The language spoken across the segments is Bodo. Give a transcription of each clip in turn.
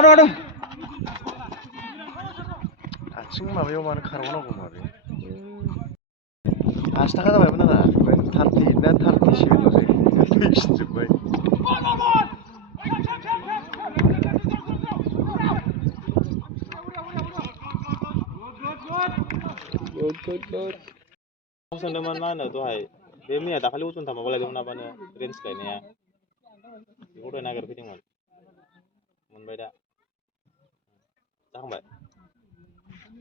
Kadang. Acing mabaयाव मानो खारबावनांगौ माबे? 5 थाखा जाबायमोन आंहा ओमफ्राय 30 ना 37 ल'सै फैफिनजोब्बाय। Good. Soंदोंमोन मा होनो दहाय बे मैया दाखालि अजनथा माबा लायदोंमोन नाबानो रेन्ज लायनाया बेखौ दहाय नागिरफैदोंमोन मोनबाय दा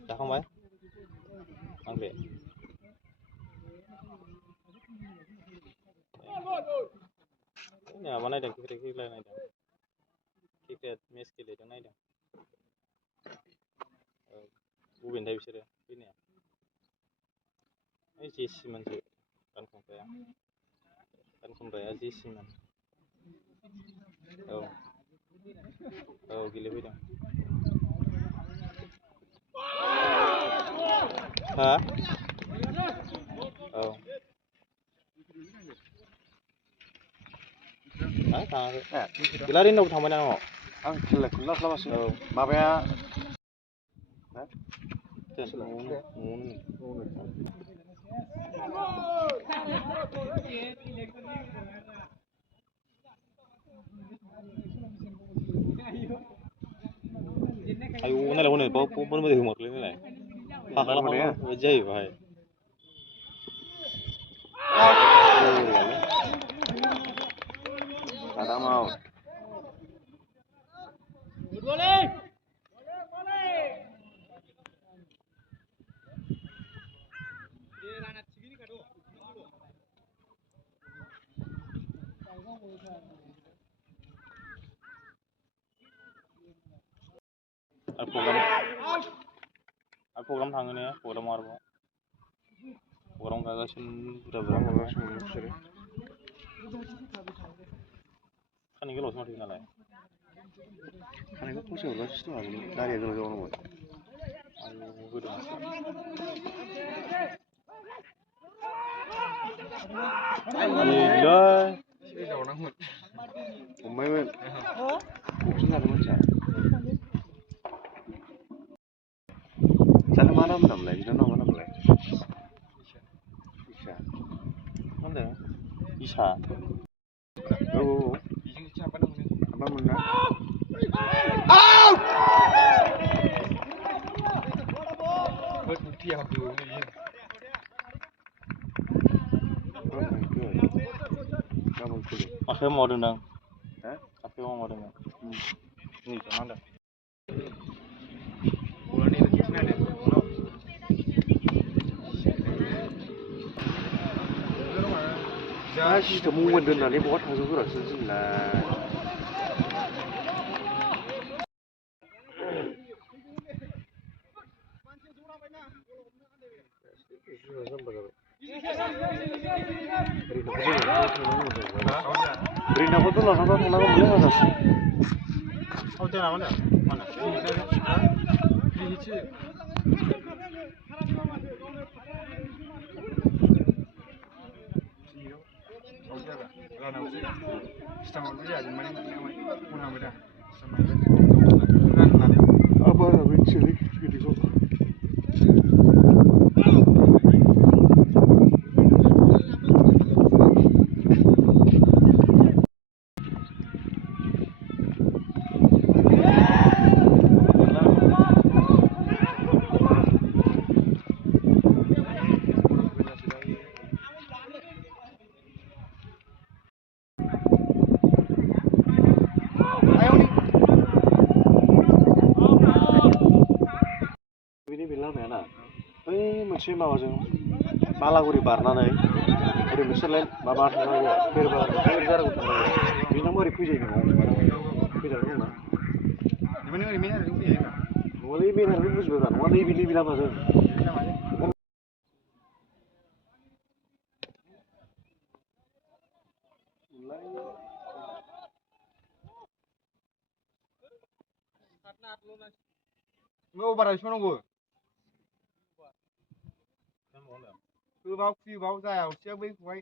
जाखांबाय आंबे माबा नायदों क्रिकेट नायदों क्रिकेट मेच गेलेदों नायदों बबेनिथाय बिसोरो फैनाया जेसिमोनसो गानखनग्राया जेसिमोन औ गेलेफैदों हा औ थाङाखै गैला रिनावबो थांबाय ना आं खेलाखौनो लास्लाबासै औ माबाया न'आवनो आयौ नायलाय हनै बन मोदै होमारलै नायलाय हाख्ला जायो बाहाय Adam out. program थाङो ने प्रग्रामाव आरोबाव प्रग्राम गागासिनो बुरजा माबागासिनो बिसोरो खानाय गोलावसो माथो नालाय खानायखौ फसायहरगासिनो दं दारिया गोलाव जाबावनांगौ आयौ गोदो जावनांगौमोन हमबायमोन बक्सिं जादोंमोन जानो मा नाम नामलाय बिनानाव मा नामलाय इसा मा होनदों इसा औ बेजों एसे हाबा मोनना आखाइयाव माबादोंदां आखाइयाव माबादों नै मा जा सिथोब मबाइल दोननानै बहा थांजोबगोरासो जोंलाय Rinakoto lah sama teman boleh nggak sih? Oh jangan mana? Mana? Apa namanya sih? Gitu kok. मोनसे माबाजों बालागुरि बारनानै ओरै मोनसेलाय माबा थांनांगौ बेरबागान जारागाव थांनांगौ बेनाव ओरै फैजायो न'आव फैजागोन ना नङालै बेनारखौ बुजिबाय नङा नैबे लामाजों बारा बिसिबां गोबाव फुयोबाव जाया हसेया बैखौहाय